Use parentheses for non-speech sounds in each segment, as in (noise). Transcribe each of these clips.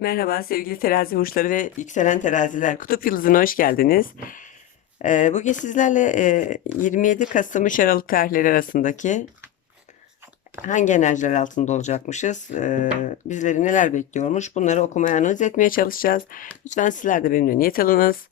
Merhaba sevgili terazi burçları ve yükselen teraziler. Kutup Yıldızı'na hoş geldiniz. Ee, bugün sizlerle e, 27 Kasım 3 Aralık tarihleri arasındaki hangi enerjiler altında olacakmışız, e, bizleri neler bekliyormuş bunları okumaya analiz etmeye çalışacağız. Lütfen sizler de benimle niyet alınız.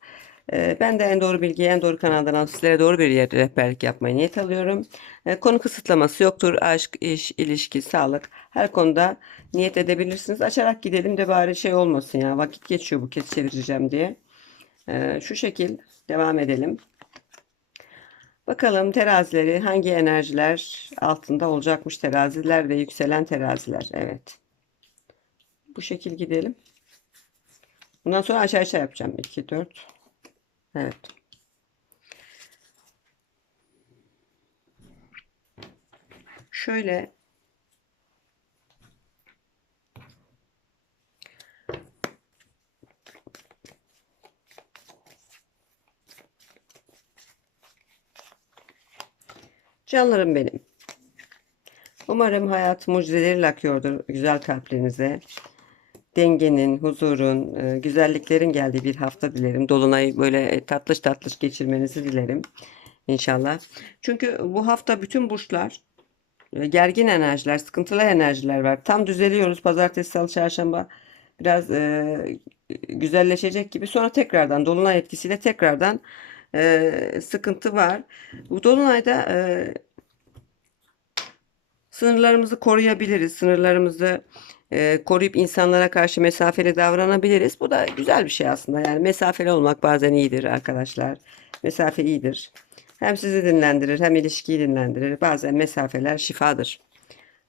E, ben de en doğru bilgiyi en doğru kanaldan alıp sizlere doğru bir yer rehberlik yapmaya niyet alıyorum. E, konu kısıtlaması yoktur. Aşk, iş, ilişki, sağlık her konuda niyet edebilirsiniz. Açarak gidelim de bari şey olmasın ya vakit geçiyor bu kez çevireceğim diye. E, şu şekil devam edelim. Bakalım terazileri hangi enerjiler altında olacakmış teraziler ve yükselen teraziler. Evet. Bu şekil gidelim. Bundan sonra aşağı aşağı yapacağım. 2, 4. Evet. Şöyle Canlarım benim. Umarım hayat mucizeleriyle akıyordur güzel kalplerinize. Dengenin, huzurun, e, güzelliklerin geldiği bir hafta dilerim. Dolunay böyle tatlış tatlış geçirmenizi dilerim. İnşallah. Çünkü bu hafta bütün burçlar e, gergin enerjiler, sıkıntılı enerjiler var. Tam düzeliyoruz. Pazartesi, salı, çarşamba biraz e, güzelleşecek gibi. Sonra tekrardan dolunay etkisiyle tekrardan e, sıkıntı var. Bu dolunayda e, sınırlarımızı koruyabiliriz. Sınırlarımızı e, koruyup insanlara karşı mesafeli davranabiliriz. Bu da güzel bir şey aslında. Yani mesafeli olmak bazen iyidir arkadaşlar. Mesafe iyidir. Hem sizi dinlendirir hem ilişkiyi dinlendirir. Bazen mesafeler şifadır.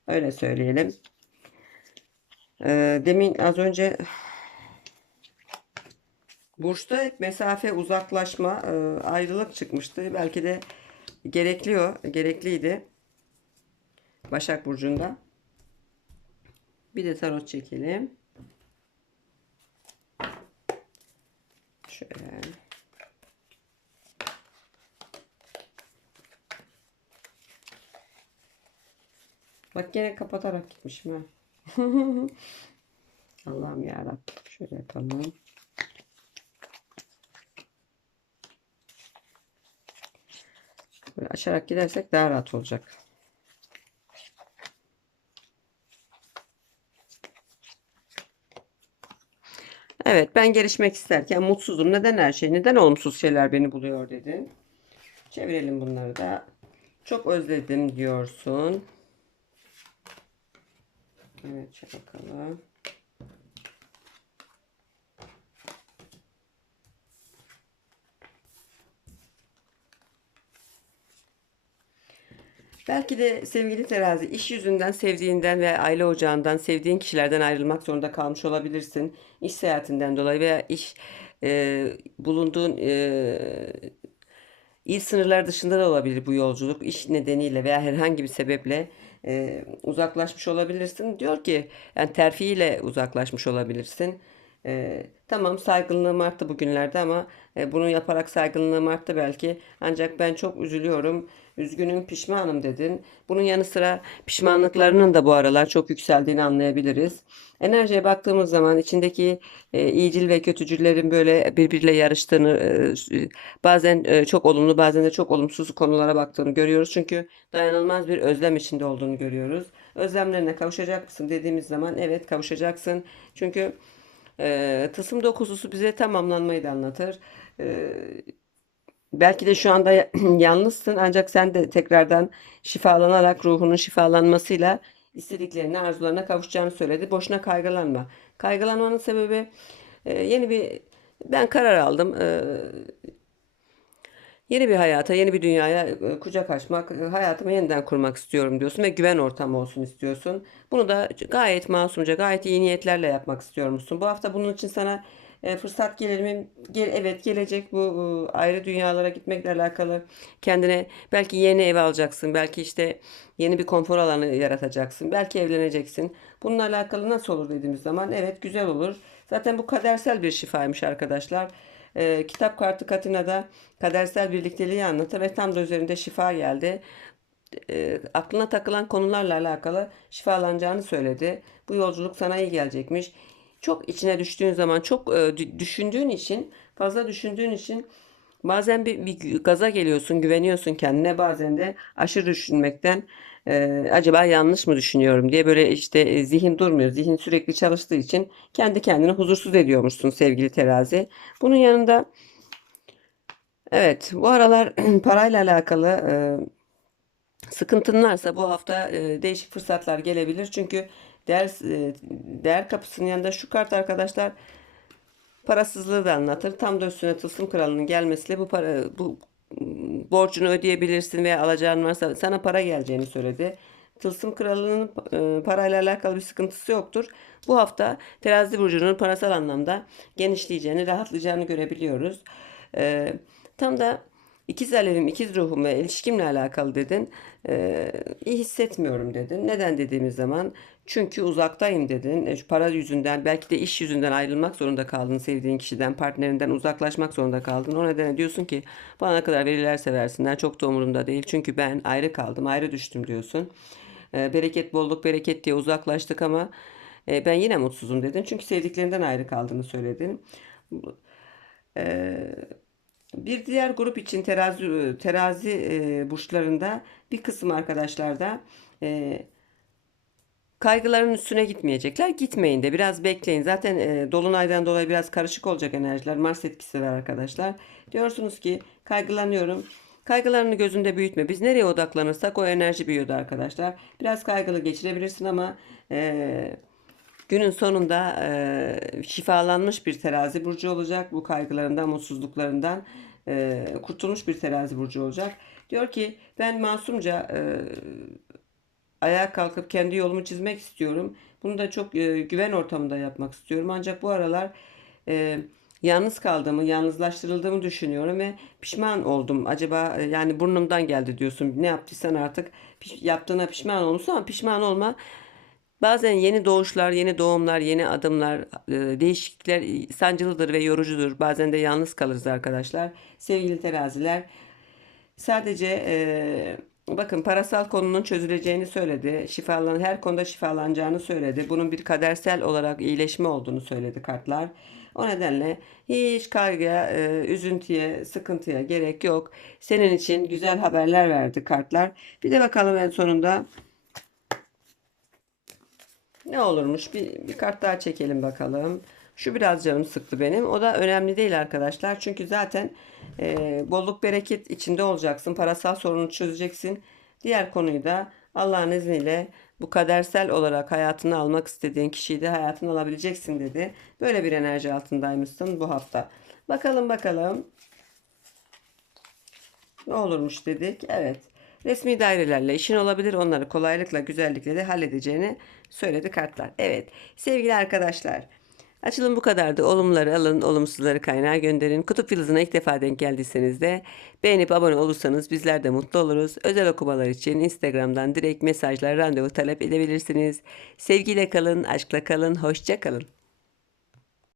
Öyle söyleyelim. E, demin az önce Burçta hep mesafe, uzaklaşma, e, ayrılık çıkmıştı. Belki de gerekliyor, gerekliydi. Başak Burcu'nda. Bir de tarot çekelim. Şöyle. Bak gene kapatarak gitmişim ha. (laughs) Allah'ım yarabbim. Şöyle yapalım. Böyle açarak gidersek daha rahat olacak. Evet ben gelişmek isterken mutsuzum. Neden her şey, neden olumsuz şeyler beni buluyor dedin. Çevirelim bunları da. Çok özledim diyorsun. Evet şöyle bakalım. Belki de sevgili terazi iş yüzünden sevdiğinden ve aile ocağından sevdiğin kişilerden ayrılmak zorunda kalmış olabilirsin. İş seyahatinden dolayı veya iş e, bulunduğun e, il sınırlar dışında da olabilir bu yolculuk. İş nedeniyle veya herhangi bir sebeple e, uzaklaşmış olabilirsin. Diyor ki yani terfiyle uzaklaşmış olabilirsin. E, tamam saygınlığım arttı bugünlerde ama e, bunu yaparak saygınlığım arttı belki. Ancak ben çok üzülüyorum. Üzgünüm, pişmanım dedin. Bunun yanı sıra pişmanlıklarının da bu aralar çok yükseldiğini anlayabiliriz. Enerjiye baktığımız zaman içindeki e, iyicil ve kötücüllerin böyle birbiriyle yarıştığını, e, bazen e, çok olumlu, bazen de çok olumsuz konulara baktığını görüyoruz. Çünkü dayanılmaz bir özlem içinde olduğunu görüyoruz. Özlemlerine kavuşacak mısın dediğimiz zaman evet kavuşacaksın. Çünkü e, tılsım dokuzusu bize tamamlanmayı da anlatır. E, belki de şu anda (clears throat) yalnızsın ancak sen de tekrardan şifalanarak ruhunun şifalanmasıyla istediklerine, arzularına kavuşacağını söyledi. Boşuna kaygılanma. Kaygılanmanın sebebi e, yeni bir ben karar aldım. E, Yeni bir hayata, yeni bir dünyaya e, kucak açmak, e, hayatımı yeniden kurmak istiyorum diyorsun ve güven ortamı olsun istiyorsun. Bunu da gayet masumca, gayet iyi niyetlerle yapmak istiyormuşsun. Bu hafta bunun için sana e, fırsat gelir mi? Gel, evet gelecek bu ayrı dünyalara gitmekle alakalı kendine belki yeni ev alacaksın, belki işte yeni bir konfor alanı yaratacaksın, belki evleneceksin. Bununla alakalı nasıl olur dediğimiz zaman evet güzel olur. Zaten bu kadersel bir şifaymış arkadaşlar. E, kitap kartı Katina'da kadersel birlikteliği anlatır ve tam da üzerinde şifa geldi. E, aklına takılan konularla alakalı şifalanacağını söyledi. Bu yolculuk sana iyi gelecekmiş. çok içine düştüğün zaman çok e, dü- düşündüğün için fazla düşündüğün için bazen bir, bir gaza geliyorsun güveniyorsun kendine bazen de aşırı düşünmekten e, acaba yanlış mı düşünüyorum diye böyle işte e, zihin durmuyor zihin sürekli çalıştığı için kendi kendine huzursuz ediyormuşsun sevgili terazi bunun yanında evet bu aralar (clears throat) parayla alakalı e, Sıkıntın bu hafta e, değişik fırsatlar gelebilir. Çünkü değer, e, değer kapısının yanında şu kart arkadaşlar parasızlığı da anlatır. Tam da üstüne tılsım kralının gelmesiyle bu para bu m, borcunu ödeyebilirsin veya alacağın varsa sana para geleceğini söyledi. Tılsım kralının e, parayla alakalı bir sıkıntısı yoktur. Bu hafta terazi burcunun parasal anlamda genişleyeceğini, rahatlayacağını görebiliyoruz. E, tam da ikiz alevim, ikiz ruhum ve ilişkimle alakalı dedin. E, iyi hissetmiyorum dedin. Neden dediğimiz zaman çünkü uzaktayım dedin. E, para yüzünden belki de iş yüzünden ayrılmak zorunda kaldın. Sevdiğin kişiden, partnerinden uzaklaşmak zorunda kaldın. O nedenle diyorsun ki bana kadar verirlerse versinler çok da umurumda değil. Çünkü ben ayrı kaldım, ayrı düştüm diyorsun. E, bereket, bolluk, bereket diye uzaklaştık ama e, ben yine mutsuzum dedin. Çünkü sevdiklerinden ayrı kaldığını söyledin. E, bir diğer grup için terazi terazi e, burçlarında bir kısım arkadaşlar da e, Kaygıların üstüne gitmeyecekler. Gitmeyin de biraz bekleyin. Zaten e, dolunaydan dolayı biraz karışık olacak enerjiler. Mars etkisi var arkadaşlar. Diyorsunuz ki kaygılanıyorum. Kaygılarını gözünde büyütme. Biz nereye odaklanırsak o enerji büyüyordu arkadaşlar. Biraz kaygılı geçirebilirsin ama e, günün sonunda e, şifalanmış bir terazi burcu olacak. Bu kaygılarından, mutsuzluklarından e, kurtulmuş bir terazi burcu olacak. Diyor ki ben masumca e, ayağa kalkıp kendi yolumu çizmek istiyorum. Bunu da çok e, güven ortamında yapmak istiyorum. Ancak bu aralar e, yalnız kaldığımı, yalnızlaştırıldığımı düşünüyorum ve pişman oldum. Acaba e, yani burnumdan geldi diyorsun. Ne yaptıysan artık piş- yaptığına pişman olmuşsun ama pişman olma. Bazen yeni doğuşlar, yeni doğumlar, yeni adımlar, e, değişiklikler e, sancılıdır ve yorucudur. Bazen de yalnız kalırız arkadaşlar. Sevgili teraziler, Sadece eee, bakın parasal konunun çözüleceğini söyledi. Şifalan her konuda şifalanacağını söyledi. Bunun bir kadersel olarak iyileşme olduğunu söyledi kartlar. O nedenle hiç kaygıya, eee, üzüntüye, sıkıntıya gerek yok. Senin için güzel haberler verdi kartlar. Bir de bakalım en sonunda ne olurmuş? Bir, bir kart daha çekelim bakalım. Şu biraz canım sıktı benim. O da önemli değil arkadaşlar. Çünkü zaten e, bolluk bereket içinde olacaksın. Parasal sorunu çözeceksin. Diğer konuyu da Allah'ın izniyle bu kadersel olarak hayatını almak istediğin kişiyi de hayatına alabileceksin dedi. Böyle bir enerji altındaymışsın bu hafta. Bakalım bakalım. Ne olurmuş dedik. Evet. Resmi dairelerle işin olabilir. Onları kolaylıkla, güzellikle de halledeceğini söyledi kartlar. Evet. Sevgili arkadaşlar. Açılım bu kadardı. Olumları alın, olumsuzları kaynağa gönderin. Kutup yıldızına ilk defa denk geldiyseniz de beğenip abone olursanız bizler de mutlu oluruz. Özel okumalar için Instagram'dan direkt mesajlar, randevu talep edebilirsiniz. Sevgiyle kalın, aşkla kalın, hoşça kalın.